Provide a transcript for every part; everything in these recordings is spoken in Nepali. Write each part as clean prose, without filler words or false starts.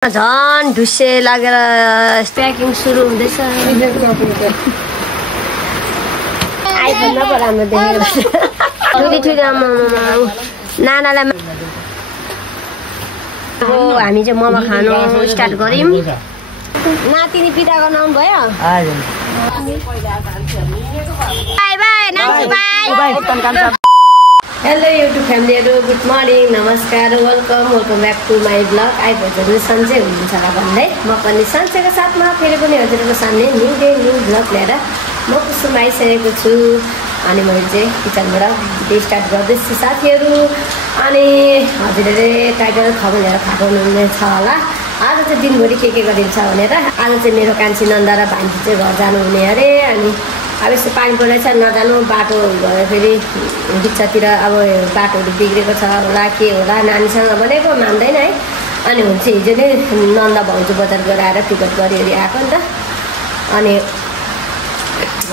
झन् ढुस्से लागेर प्याकिङ सुरु हुँदैछ। आइफोन न राम्रो देखेर ठुली नानालाई हामी चाहिँ मोमो खानु स्टार्ट गर्यौँ। नातिनी पिता गर्न आउनु भयो। बाई बाई नाच्छु बाई। हेलो युट्युब फ्यामिलीहरू, गुड मर्निङ, नमस्कार, welcome back to my blog. आइफोन सन्चै हुनुहुन्छ होला भन्दै म पनि सन्चैको साथमा फेरि पनि हजुरहरूको सामने न्यू डे न्यू ब्लग लिएर म कुसुम आइसकेको छु। अनि मैले चाहिँ किचनबाट भिडियो स्टार्ट गर्दैछु साथीहरू। अनि हजुरहरूले टाइटल खबर खाएको हुनुहुनेछ होला। आज चाहिँ दिनभरि के गरिन्छ भनेर आज चाहिँ मेरो कान्छी नन्दा र भान्जी चाहिँ घर जानुहुने अरे। अनि अब यस्तो पानी परिरहेछ नजानु, बाटो भएर फेरि बिचतिर अब बाटोहरू बिग्रेको छ होला के होला, नानीसँग भनेको मान्दैन है। अनि हुन्छ हिजो नै नन्दा भाउजू बजार गएर आएर टिकट गरिवरि आएको नि त। अनि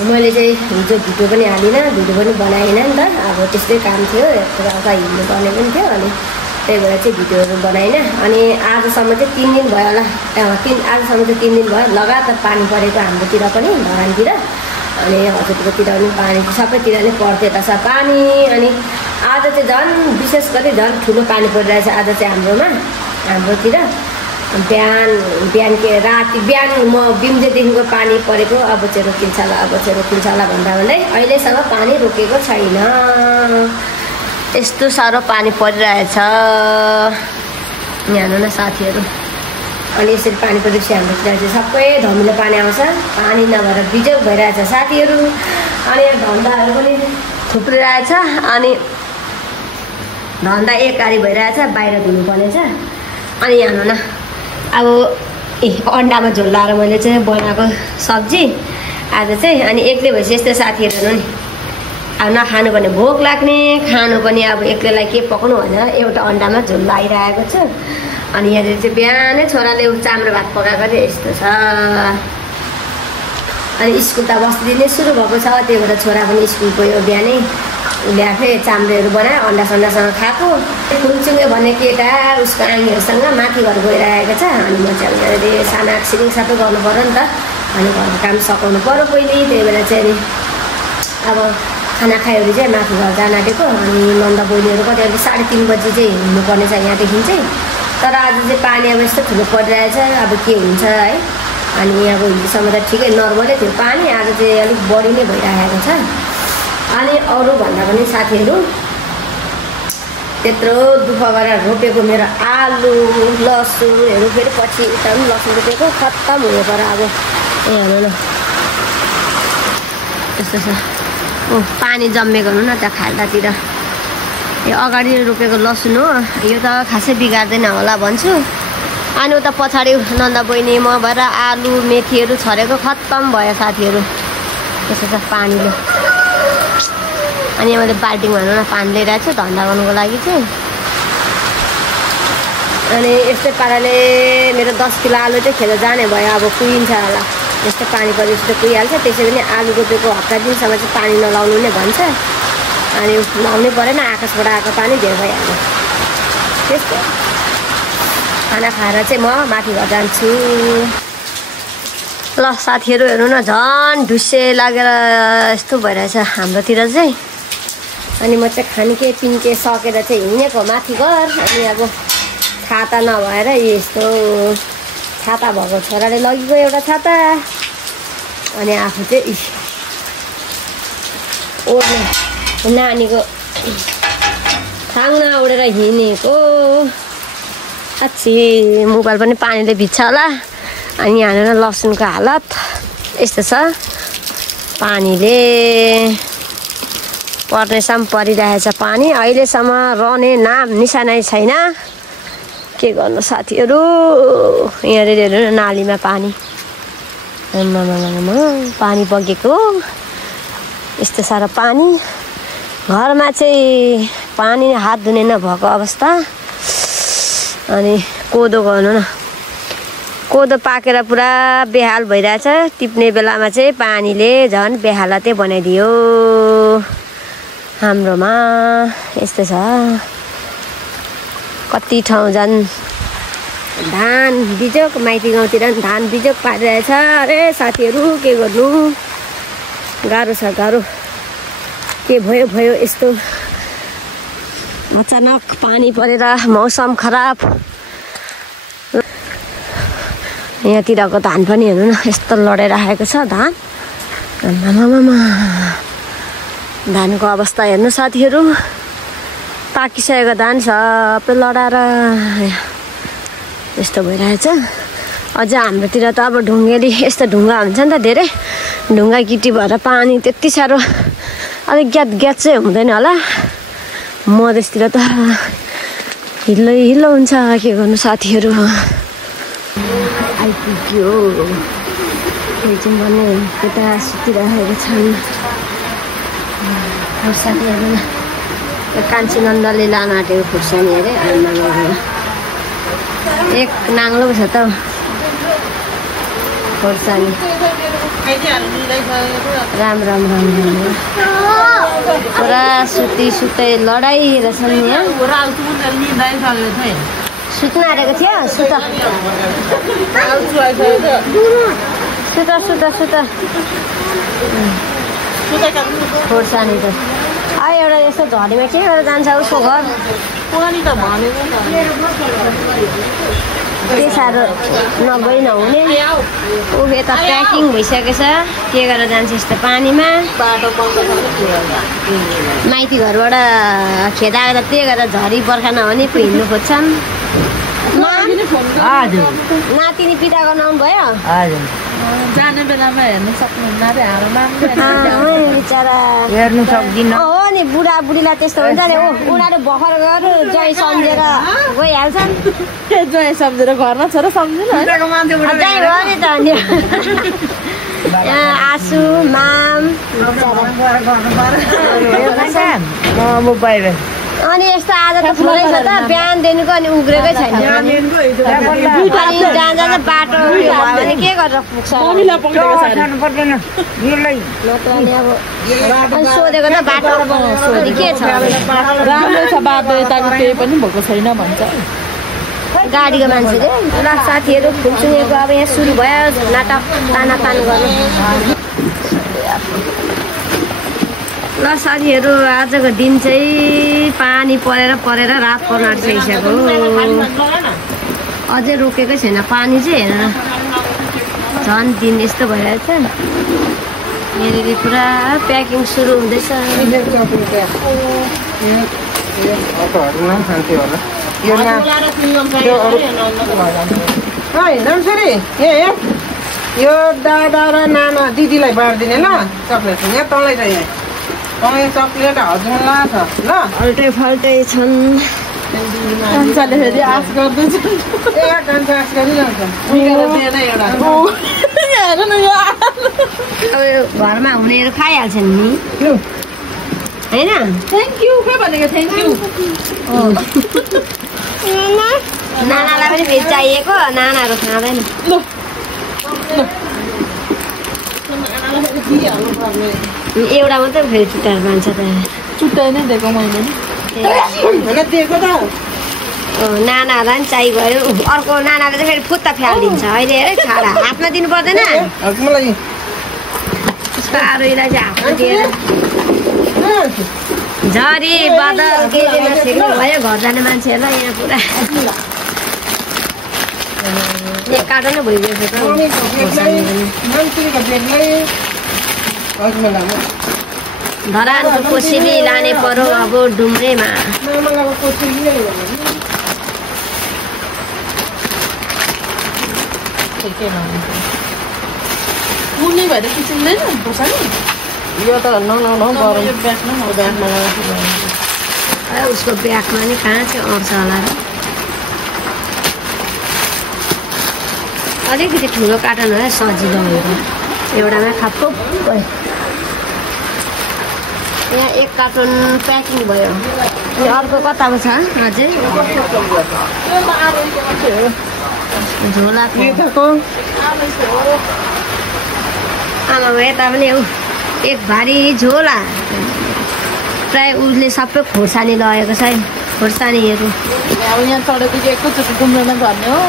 मैले चाहिँ हिजो भिडियो पनि हालिनँ, भिडियो पनि बनाइनँ नि त। अब त्यस्तै काम थियो, यता हिँड्नुपर्ने पनि थियो। अनि त्यही भएर चाहिँ भिडियोहरू बनाइनँ। अनि आजसम्म चाहिँ 3 दिन भयो होला, आजसम्म चाहिँ 3 दिन भयो लगातार पानी परेको हाम्रोतिर पनि धरानतिर। अनि हजुरकोतिर पनि पानी सबैतिर नै पर्थ्यो त पानी। अनि आज चाहिँ झन् विशेष गरी झन् ठुलो पानी परिरहेछ आज चाहिँ हाम्रोतिर। बिहान के राति बिहान म बिम्जेदेखिको पानी परेको, अब चाहिँ रोकिन्छ होला भन्दा अहिलेसम्म पानी रोकेको छैन। यस्तो साह्रो पानी परिरहेछ यहाँ न साथीहरू। अनि यसरी पानी परेपछि हाम्रोतिर चाहिँ सबै धमिलो पानी आउँछ, पानी नभएर बिजोग भइरहेछ साथीहरू। अनि धन्दाहरू पनि थुप्रिरहेछ। अनि धन्दा एक गाडी भइरहेछ, बाहिर धुनुपर्ने छ। अनि हेर्नु न अब अन्डामा झोल लाएर मैले चाहिँ बनाएको सब्जी आज चाहिँ। अनि एक्लै भएपछि यस्तै साथीहरू नि अब नखानु भने भोक लाग्ने, खानु पनि अब एक्लैलाई के पकाउनु भनेर एउटा अन्डामा झोल लागिरहेको छु। अनि यहाँनिर चाहिँ बिहानै छोराले चाम्रो भात पकाएको चाहिँ यस्तो छ। अनि स्कुल त बस्दिनै सुरु भएको छ, त्यही भएर छोरा पनि स्कुल गयो बिहानै। उसले आफै चाम्रेहरू बनायो, अन्डासन्डासँग खाएको। फुलचुङ्गे भन्ने केटा उसको आङ्गीहरूसँग माथि घर गइरहेको छ। अनि म चाहिँ यहाँनिर साना सिलिङ सबै गर्नु पऱ्यो नि त। अनि घरको काम सघाउनु पऱ्यो पहिले, त्यही भएर चाहिँ अनि अब खाना खायोहरू चाहिँ माथि घर जान आँटेको। अनि नन्दा बहिनीहरू कति 3:30 बजी चाहिँ हिँड्नुपर्ने छ यहाँदेखि चाहिँ। तर आज चाहिँ पानी अब यस्तो ठुलो परिरहेछ, अब के हुन्छ है। अनि अब हिजोसम्म त ठिकै नर्मलै थियो पानी, आज चाहिँ अलिक बढी नै भइरहेको छ। अनि अरू भन्दा पनि साथीहरू त्यत्रो दुःख गरेर रोपेको मेरो आलु लसुनहरू फेरि पछि उता पनि लसुन रोपेको खत्तम हुनु पर्यो। अब हेर्नु न यस्तो छ। पानी जम्मेको हुनु न त्यहाँ खाल्डातिर। यो अगाडि रोपेको लसुन हो, यो त खासै बिगार्दैन होला भन्छु। अनि उता पछाडि नन्दा बहिनी म भएर आलु मेथीहरू छरेको खत्तम भयो साथीहरू। त्यस्तो छ पानीले। अनि मैले बाल्टिङ भनौँ न पानी ल्याइरहेको छु धन्दा गर्नुको लागि चाहिँ। अनि यस्तै पाराले मेरो 10 किलो आलु चाहिँ खेर जाने भयो। अब कुहिन्छ होला, यस्तो पानी परेपछि त कुहिहाल्छ। त्यसै पनि आलु रोपेको हप्ता दिनसम्म चाहिँ पानी नलाउनु नै भन्छ। अनि लाउनै परेन, आकाशबाट आएको पानी धेरै भइहाल्यो। त्यस्तो खाना खाएर चाहिँ म माथि घर जान्छु। ल साथीहरू हेर्नु न झन् ढुस्से लागेर यस्तो भइरहेछ हाम्रोतिर चाहिँ। अनि म चाहिँ खानके पिन्के सकेर चाहिँ हिँडेको माथि घर। अनि अब छाता नभएर यस्तो छाता भएको छोराले लगेको एउटा छाता। अनि आफू चाहिँ ओर्ने नानीको थाङ्ना उडेर हिँडेको। अच्छी मोबाइल पनि पानीले भिज्छ होला। अनि यहाँनिर लसुनको हालत यस्तो छ, पानीले पर्नेसम्म परिरहेछ पानी। अहिलेसम्म रहने नाम निशानै छैन। के गर्नु साथीहरू, यहाँनिर हेर्नु न नालीमा पानी पानी बगेको यस्तो साह्रो पानी। घरमा चाहिँ पानी हात धुने नभएको अवस्था। अनि कोदो गर्नु न, कोदो पाकेर पुरा बेहाल भइरहेछ। टिप्ने बेलामा चाहिँ पानीले झन् बेहालतै बनाइदियो हाम्रोमा। यस्तो छ, कति ठाउँ झन् धान बिजोक माइती गाउँतिर नि धान बिजोक पारिरहेछ अरे साथीहरू के गर्नु गाह्रो छ गाह्रो के भयो भयो यस्तो अचानक पानी परेर मौसम खराब यहाँतिरको धान पनि हेर्नु न यस्तो लडेर आएको छ धान धानको अवस्था हेर्नु साथीहरू पाकिसकेको धान सबै लडाएर यस्तो भइरहेछ अझ हाम्रोतिर त अब ढुङ्गेली यस्तो ढुङ्गा हुन्छ नि त धेरै ढुङ्गा गिटी भएर पानी त्यति साह्रो अलिक ग्यात चाहिँ हुँदैन होला मधेसतिर त हिल्लो हिल्लो हुन्छ के गर्नु साथीहरू आइपुग्यो एकछिन भने केटा सुतिरहेको छन् साथीहरू कान्छी नन्दले लान आँटेको खुर्सानी अरे आमामा एक नाङ्लो छ त खुर्सानी राम राम राम पुरा सुतै लडाइरहेछन् नि सुत्न आँटेको थियो सुत खोर्सानी त एउटा यस्तो झरीमा के गरेर जान्छ उसको घर त्यही साह्रो नगई नहुने ऊ यता प्याकिङ भइसकेको छ के गरेर जान्छ यस्तो पानीमा माइती घरबाट खेदा आएर त्यही गरेर झरी बर्खा नहुने पो हिँड्नु खोज्छन् नातिनी पिता गर्न आउनु भयो जाने बेलामा हेर्नु सक्नुहुन्न बिचरा हेर्नु सक्दिन हो नि बुढाबुढीलाई त्यस्तो हुन्छ नि उनीहरू भर्खर गएर जय सम्झेर गइहाल्छन् जय सम्झेर घरमा छोरा सम्झिन जय भयो नि त अनि आसु माम अनि यस्तो आज त थोरै छ त बिहानदेखिको अनि उग्रेकै छैन अनि जाँदा त बाटो उयो भयो भने के गरेर पुग्छ अनि सोधेको त बाटो सोधि के छ राम्रो छ बाटो यताको केही पनि भएको छैन भन्छ गाडीको मान्छेले ल साथीहरू फुलसुङ्गेको अब यहाँ सुरु भयो नाटक तान गर्नु ल साथीहरू आजको दिन चाहिँ पानी परेर रात पर्न आँटिसकेको अझै रोकेकै छैन पानी चाहिँ हेरेर झन् दिन यस्तो भइरहेछ यहाँनिर पुरा प्याकिङ सुरु हुँदैछ यो दादा र नाना दिदीलाई बाँडिदिने ल चक्लेट यहाँ तँलाई छ यहाँ चक्लेट हजुरला छ ल फाल्टै छन् फेरि आश गर्दैछ आश गरिरहन्छ घरमा हुनेहरू खाइहाल्छन् नि होइन थ्याङ्क यू के भनेको थ्याङ्क यू नानालाई पनि फेरि चाहिएको नानाहरू खाँदैन एउटा मात्रै फेरि चुट्टाएर मान्छ त चुट्टाइ नै दिएको मैले नानाहरूलाई पनि चाहिगयो अर्को नानाले चाहिँ फेरि फुत्ता फ्यालिदिन्छ अहिले हेरे छाडा हातमा दिनु पर्दैन उसको आरोहीलाई चाहिँ हातमा दिएर झरी बदल केही नछेक्नु भयो घर जाने मान्छेहरूलाई यहाँ पुरा एक काटो नै भइगएछ त धरानको कोसेली लाने पर्यो अब डुम्रेमा मुनि भएर किसिमदैन खोर्सानी यो त उसको ब्यागमा नि कहाँ चाहिँ अट्छ होला र अलिकति ठुलो काटन हो सजिलो हुन्छ एउटामा खाप्पो भयो यहाँ एक कार्टुन प्याकिङ भयो अनि अर्को कताको छ अझै झोलाको आमामा यता पनि एक भारी झोला प्राय उसले सबै खोर्सानी लगेको छ खोर्सानीहरू अब यहाँ चढेदेखि एकैचोटि घुम्न नभर्ने हो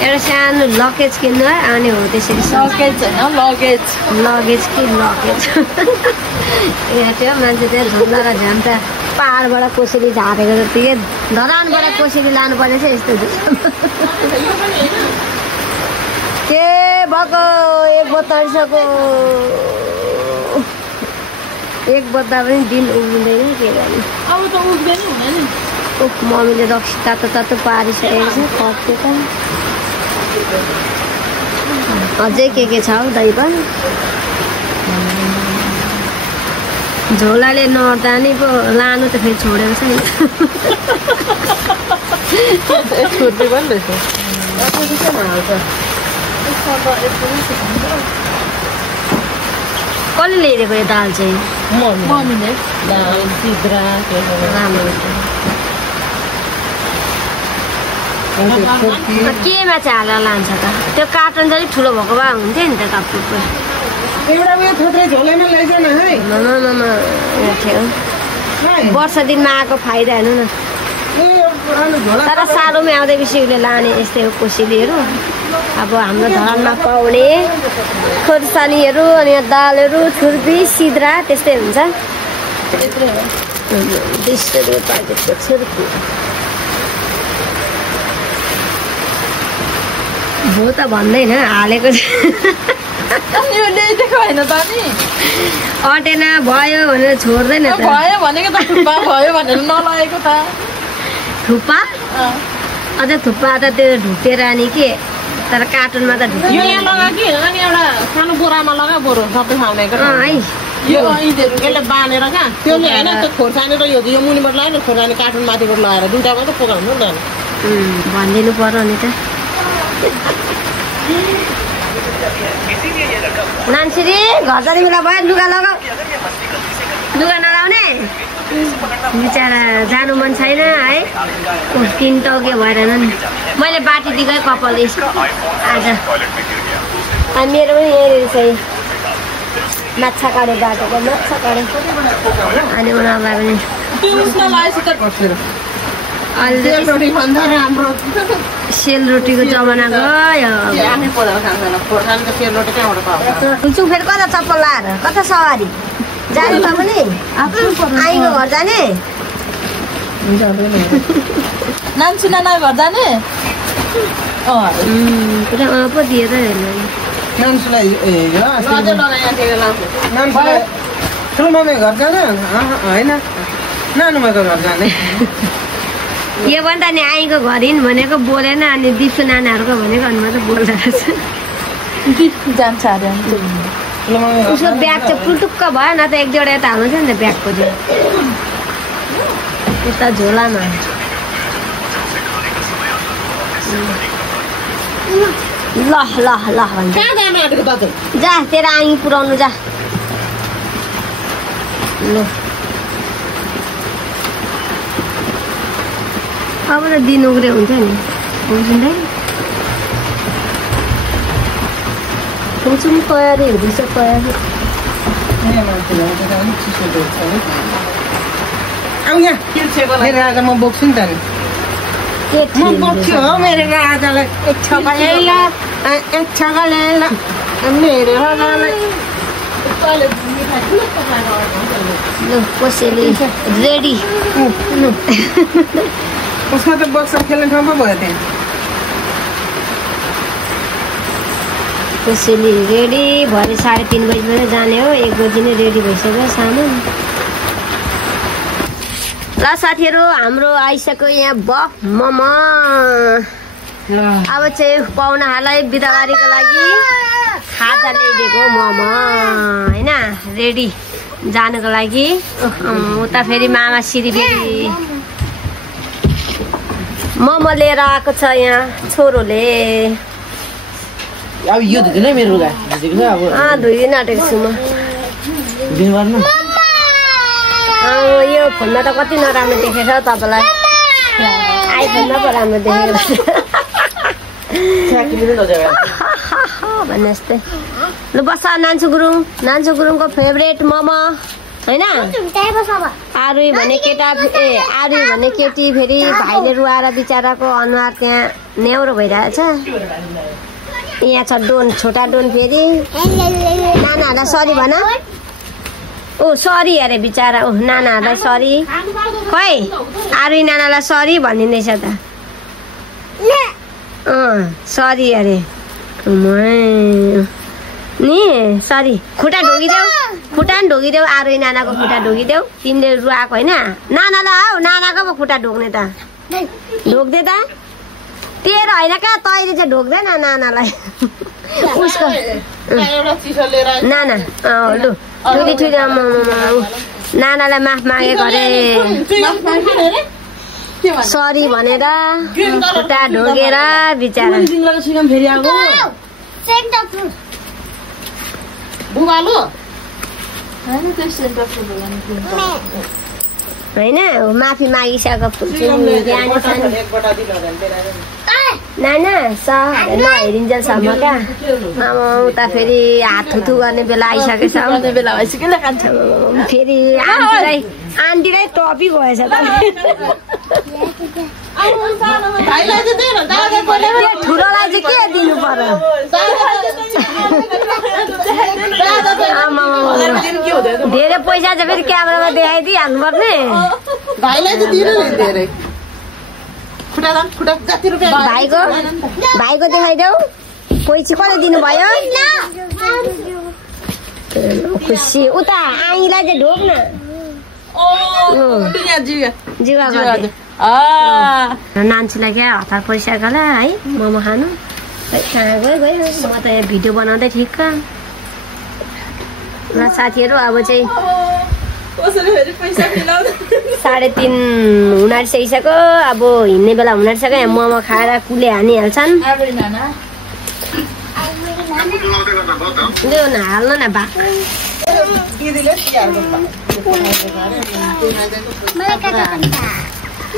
एउटा सानो लगेज किन्नु है अनि हो त्यसरी लगेज होइन लगेज कि लगेज यहाँ थियो मान्छे त्यहाँ झन्डा र झ्याम्टा पाहाडबाट कोसेली झारेको जतिकै धरानबाट कोसेली लानुपर्ने छ यस्तो के भएको एक बत्ताइसको एक बत्ता पनि दिन उभिँदैन के गर्ने अब त उठ्दैन हुने नि मम्मीले रक्सी तातो तातो पारिसकेको छ खप्यो त अझै के छ हौ दही पनि झोलाले नअट्दा नि पो लानु त फेरि छोडेको छ नि छुर्पी पनि रहेछ कसले ल्याइदिएको यो दाल चाहिँ मम्मीले दाल सिद्रा राम्रो केमा चाहिँ हालेर लान्छ त त्यो कार्टन चाहिँ ठुलो भएको भए हुन्थ्यो नि त तपाईँको एउटा उयो थोत्रै झोलामा लैजान है थियो वर्ष दिनमा आएको फाइदा हेर्नु न तर साह्रोमै आउँदैपछि उसले लाने यस्तै हो कोसेलीहरू अब हाम्रो धरानमा पाउने खोर्सानीहरू अनि दालहरू छुर्पी सिद्रा त्यस्तै हुन्छ 20 रुपियाँ प्याकेटको छुर्पी हो त भन्दैन हालेको अटेन भयो भनेर छोड्दैन भयो भनेको त थुप्पा भयो भनेर नलागेको त थुप्पा अझ थुप्पा त त्यो ढुटेर नि के तर कार्टुनमा त ढुट्यो यो यहाँ लगा कि अनि एउटा सानो बोरामा लगा बरु सबै खानेको है यो यसले बाँधेर क्या त्यो होइन त्यो खोर्सानी र यो मुनिबाट लगाएर खोर्सानी कार्टुन माथिबाट लगाएर दुईटा मात्रै पकाउनु नि त भनिदिनु पर्यो नि त नान्सीरी घर जाने बेला भयो लुगा लगाऊ लुगा नलाउने बिचरा जानु मन छैन है तिन टाउके भएन नि मैले बाटी दिएँ कपाल आज मेरो पनि यही रहेछ माछा काँडे बाटोको माछा काँडे अनि उनीहरूलाई पनि सेलरोटीको जमाना गयो हुन्छु फेरि कता चप्पल लाएर कता सवारी जाने त पनि आईको घर जाने नान्सी नाना घर जाने पुरा पो दिए त ठुलो मम्मी घर जाने होइन नानुमाको घर जाने यो भन्दा नि आईको घर हिँड भनेको बोलेन अनि दिप्सु नानाहरूको भनेको अनि मात्रै बोलिरहेको छ जान्छ अरे उसको ब्याग चाहिँ पुलटुक्क भयो न त एक जोडा यता हाल्नु थियो नि त ब्यागको चाहिँ उता झोलामा ल ल ल भन्छ जा तेरो आई पुऱ्याउनु जा ल अब त दिन उग्रे हुन्छ नि बुझ्दै हुन्छौँ तयारी हुँदैछ तयारी मेरो राजा म बोक्छु नि त म बोक्छु हो मेरो राजालाई एक छका ल्याएर मेरो राजालाई कोसेली रेडी उसमा त बक्स खेल्ने ठाउँ पो भयो त्यहाँ कोसेली रेडी भरे 3:30 बजीबाट जाने हो 1 बजी नै रेडी भइसक्यो सामान ल साथीहरू हाम्रो आइसक्यो यहाँ बफ मोमो अब चाहिँ पाहुनाहरूलाई बिदावारीको लागि खाजा ल्याइदिएको मोमो होइन रेडी जानुको लागि उता फेरि मामा सिरी फेरि मोमो लिएर आएको छ यहाँ छोरोले अब यो धुँदैन मेरो लुगा धुइदिन आँटेको छु म यो फोनमा त कति नराम्रो देखेछ तपाईँलाई आइफोनमा पो राम्रो देखेको भन्ने जस्तै ल बस नान्सु गुरुङको फेभरेट मोमो होइन आरुई भन्ने केटा आरुई भन्ने केटी फेरि भाइले रुवाएर बिचराको अनुहार त्यहाँ नेउरो भइरहेछ यहाँ छ डोन छोटा डोन फेरि नानाहरूलाई सरी भन ओ सरी अरे बिचरा ओ नानाहरूलाई सरी खै आरुई नानालाई सरी भनिँदैछ त सरी अरे नि सरी खुट्टा ढोगिदेऊ आरुई नानाको खुट्टा ढोगिदेऊ तिमीले रुवाएको होइन नानालाई हौ नानाको पो खुट्टा ढोग्ने त ढोग्दे त तेरो होइन क्या तैँले चाहिँ ढोग्दैन नानालाई उसको नाना लु ठुली ठुली नानालाई माफ मागेको अरे सरी भनेर खुट्टा ढोगेर बिचरा होइन माफी मागिसकेको नाना नहेरिन्जेलसम्म क्या उता फेरि हात थुथु गर्ने बेला आइसकेछ फेरि आन्टीलाई टपी गएछ त ठुलोलाई चाहिँ के दिनु पर्यो धेरै पैसा चाहिँ फेरि क्यामेरामा देखाइदिइहाल्नु पर्ने भाइको देखाइदेऊ पैसा कसले दिनुभयो खुसी उता आईलाई चाहिँ ढोक न नान्छीलाई क्या हतार परिसकेको होला है मोमो खानु कहाँ गयो म त यहाँ भिडियो बनाउँदै ठिक्क र साथीहरू अब चाहिँ 3:30 हुन आँटिसकिसक्यो अब हिँड्ने बेला हुन आँटिसक्यो यहाँ मोमो खाएर कुले हानिहाल्छन् हाल्नु न बा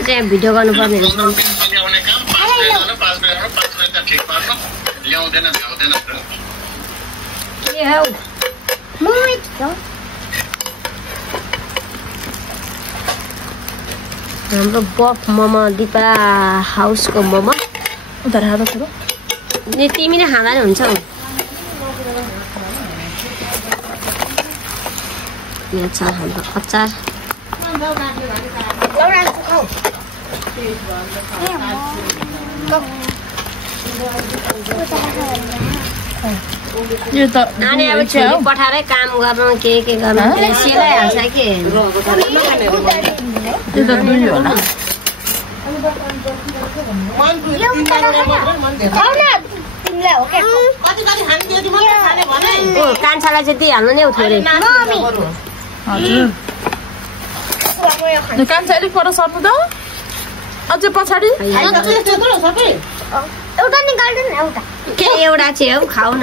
त्यहाँ भिडियो गर्नुपर्ने हाम्रो बफ मोमो दिपा हाउसको मोमो तिमीले खाँदा नि हुन्छ यहाँ छ हाम्रो अचार यो त अनि अब छोरी पठाएरै काम गर्नु के गर्नु सिलाइहाल्छ कि यो त दुई होला कान्छालाई चाहिँ दिइहाल्नु नि थोरै हजुर कान्छा अलिक पर सर्नु त अझै पछाडि एउटा चाहिँ हौ खाऊ न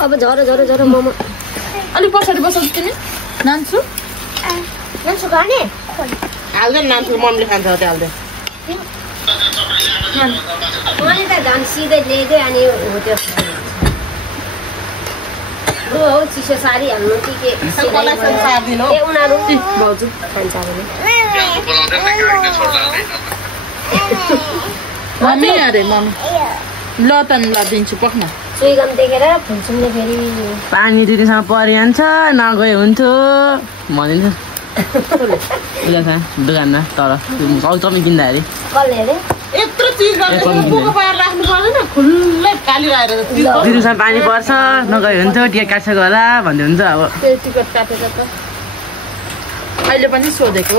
अब झरो मोमो अलिक पछाडि बस्छ तिमी नान्छु हाल्दैन नान्छु मम्मीले खान्छ त्यो हाल्दै मैले त झन् सिधै ल्याइदिएँ अनि हो त्यो हौ चिसो सारी हाल्नु कि के उनीहरू भाउजू खान्छ मम्मी अरे मम्मी ल त दिन्छु पक्न सुइगम देखेर फुलसुमले फेरि पानी दिदीसँग परिहाल्छ नगए हुन्थ्यो भनिन्छ दोकानमा तर चौचमी किन्दाखेरि यत्रो चिज राख्नु पर्दैन खुल्लै कालिरहेर दिदीसँग पानी पर्छ नगए हुन्थ्यो टिकट काटिसक्यो होला भन्दै हुन्छ अब टिकट काटेर त अहिले पनि सोधेको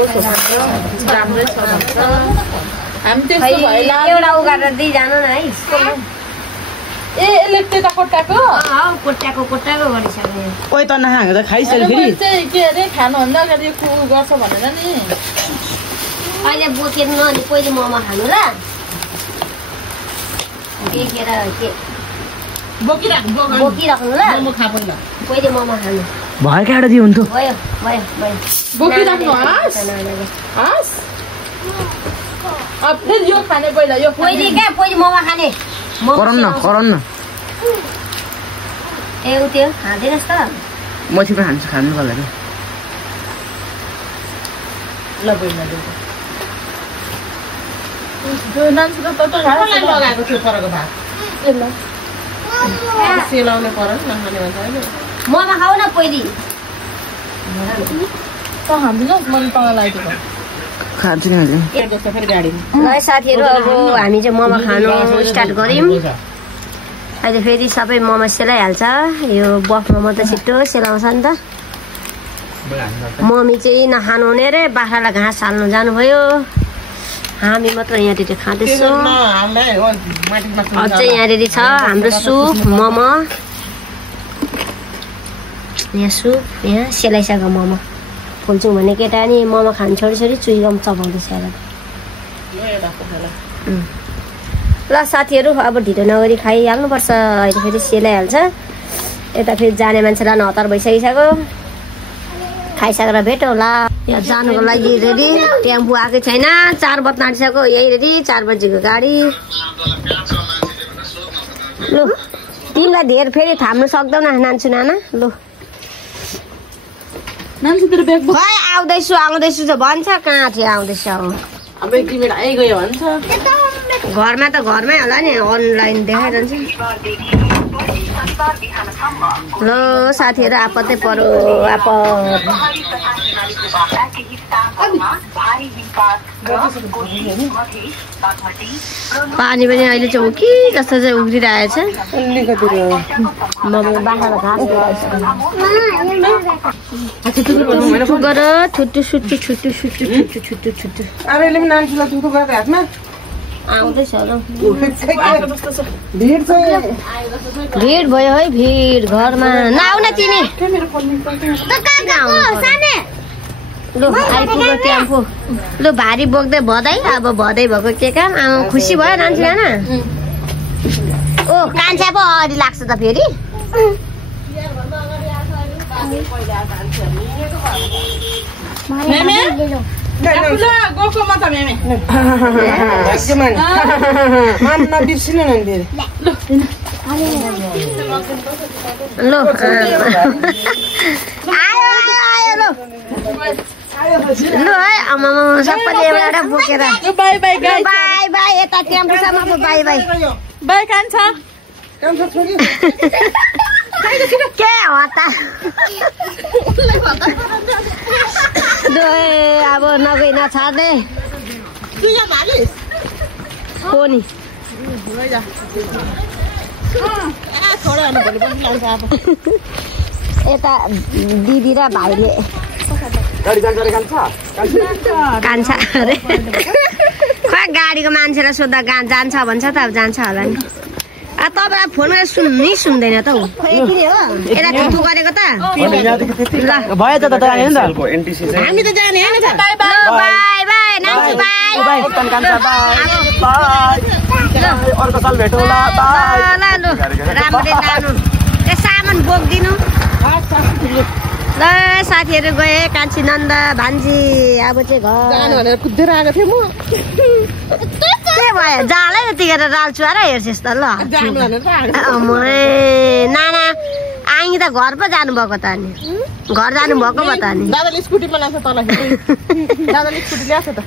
राम्रै छ भन्छ हामी त्यस्तो भएला एउटा उ गरेर दिइ जानु न है ए यसले त्यता कोट्टाको कोट्टाको गरिसक्यो ओइ त नखाएको त खाइसक्यो फेरि चाहिँ के अरे खानुभन्दा अगाडि यो गर्छ भनेर नि अहिले बोकेर नअलि पहिले मोमो खानु ल देखेर के बोकिराख्नु ल पहिले मोमो खानु भएर काँडा दियो हुन्थ्यो भयो बोकिराख्नु हस् अब फेरि यो खाने पहिला यो पहिले क्या पहिले मोमो खाने करन न ए उ त्यो खाँदैनस् त म चाहिँ खान्छु खानु पर्ला ल बहिनी लगाएको थियो परको भात सेलाउने पर्यो नखाने भन्छ होइन ममा खाऊ न पहिले खान्छु नि अहिले ल साथीहरू अब हामी चाहिँ मोमो खानु स्टार्ट गऱ्यौँ अहिले फेरि सबै मोमो सेलाइहाल्छ यो बफ मोमो त छिट्टो सेलाउँछ नि त मम्मी चाहिँ नखानु हुने रे बाख्रालाई घाँस हाल्नु जानुभयो हामी मात्र यहाँनिर खाँदैछौँ अझै यहाँनिर छ हाम्रो सुप मोमो यहाँ सुप यहाँ सेलाइसक्यो मोमो खोल्छौँ भने केटा नि मोमो खानु छोडी चुइगम चबाउँदैछ ल साथीहरू अब ढिलो नगरी खाइहाल्नुपर्छ अहिले फेरि सेलाइहाल्छ यता फेरि जाने मान्छेलाई हतार भइसकिसक्यो खाइसकेर भेट होला यहाँ जानुको लागि रेडी टेम्पो आएकै छैन 4 बज्न आँटिसक्यो यही रेडी 4 बजीको गाडी लु तिमीलाई धेर फेरि थाम्नु सक्दैन नान्छु नाना लु आउँदैछु त भन्छ कहाँ थियो आउँदैछु अब 1 मिनेट आइगयो भन्छ घरमा त घरमै होला नि अनलाइन देखाइरहन्छ ल साथीहरू आपतै परो पानी पनि अहिले चाहिँ कि जस्तो चाहिँ उग्रिरहेछ आउँदैछ भिड भयो है भिड घरमा नआउ न तिमी लु आइपुग्यो टेम्पो लु भारी बोक्दै भदै अब भदै भएको के काम खुसी भयो नान्छु नाना ओ कान्छा पो अगाडि लाग्छ त फेरि ल है आमा सबैले एउटा बोकेर बाई बाई बाई बाई यता टेम्पोसम्म बाई बाई बाई कान्छा के हो त अब नगई नछाड्ने हो नि यता दिदी र भाइले कान्छा अरे खै गाडीको मान्छेलाई सोद्धा जान्छ भन्छ त अब जान्छ होला नि तपाईँ फोन गरेर सुन्दैन त यता थुथु गरेको त भयो त हामी त जाने बाई बाई नान्छु बाई अर्को साल भेटौँ ल राम्ररी लानु ए सामान बोकिदिनु ल साथीहरू गए कान्छी नन्दा भान्जी अब चाहिँ घर भनेर कुदेर आएको थिएँ म के भयो जालै यतिखेर राल्छु र हेर्छस् त ल नाना आइ त घर पो जानुभएको त नि घर जानुभएको पो त नि दादाले स्कुटीमा ल्याएको तल दादाले स्कुटी ल्याएको त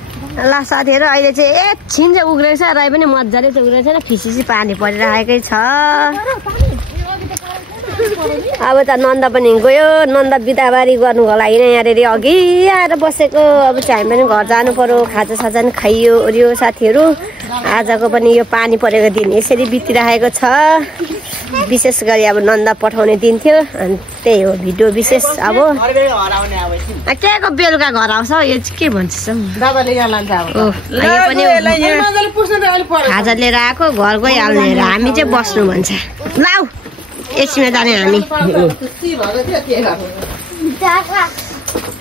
ल साथीहरू अहिले चाहिँ एकछिन चाहिँ उग्रेको छ र पनि मजाले चाहिँ उग्रेको छैन फिसिसी पानी परिरहेकै छ अब त नन्दा पनि गयो नन्दा बिदाबारी गर्नुको लागि नै यहाँनिर अघि आएर बसेको अब चाहिँ हामी पनि घर जानु पर्यो खाजा साजा पनि खाइयो ओर्यो साथीहरू आजको पनि यो पानी परेको दिन यसरी बितिरहेको छ विशेष गरी अब नन्दा पठाउने दिन थियो अनि त्यही हो भिडियो विशेष अब के को बेलुका घर आउँछ यो चाहिँ के भन्छ दादाले यहाँ लान्छ खाजा लिएर आएको घर गइहाल्ने हामी चाहिँ बस्नु भन्छ लाउ एकछिनमा जाने हामी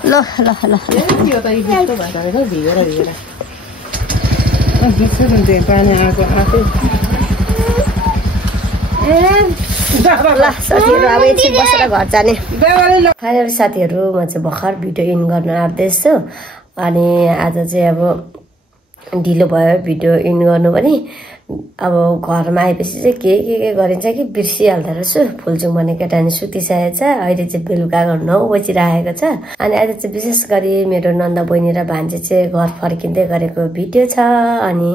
ल ल ल साथीहरू अब एकछिन बसेर घर जाने फाइनली साथीहरू म चाहिँ भर्खर भिडियो इन गर्न आउँदैछु अनि आज चाहिँ अब ढिलो भयो भिडियो इन गर्नु पनि। अब घरमा आएपछि चाहिँ के गरिन्छ कि बिर्सिहाल्दो रहेछु। फुलचुङ भन्ने केटा नि सुतिसकेको छ, अहिले चाहिँ बेलुकाको 9 बजिरहेको छ। अनि अहिले चाहिँ विशेष गरी मेरो नन्द बहिनी र भान्जी चाहिँ घर फर्किँदै गरेको भिडियो छ। अनि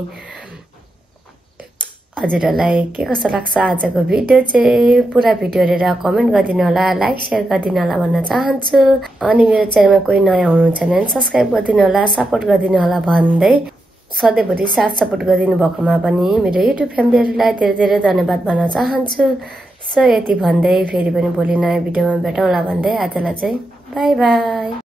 हजुरहरूलाई के कस्तो लाग्छ आजको भिडियो चाहिँ पुरा भिडियो हेरेर कमेन्ट गरिदिनु होला, लाइक सेयर गरिदिनु होला भन्न चाहन्छु। अनि मेरो च्यानलमा कोही नयाँ हुनुहुन्छ भने सब्सक्राइब गरिदिनु होला, सपोर्ट गरिदिनु होला भन्दै सधैँभरि साथ सपोर्ट गरिदिनु भएकोमा पनि मेरो युट्युब फ्यामिलीहरूलाई धेरै धेरै धन्यवाद भन्न चाहन्छु। सो यति भन्दै फेरि पनि भोलि नयाँ भिडियोमा भेटौँला भन्दै आजलाई चाहिँ बाई बाई।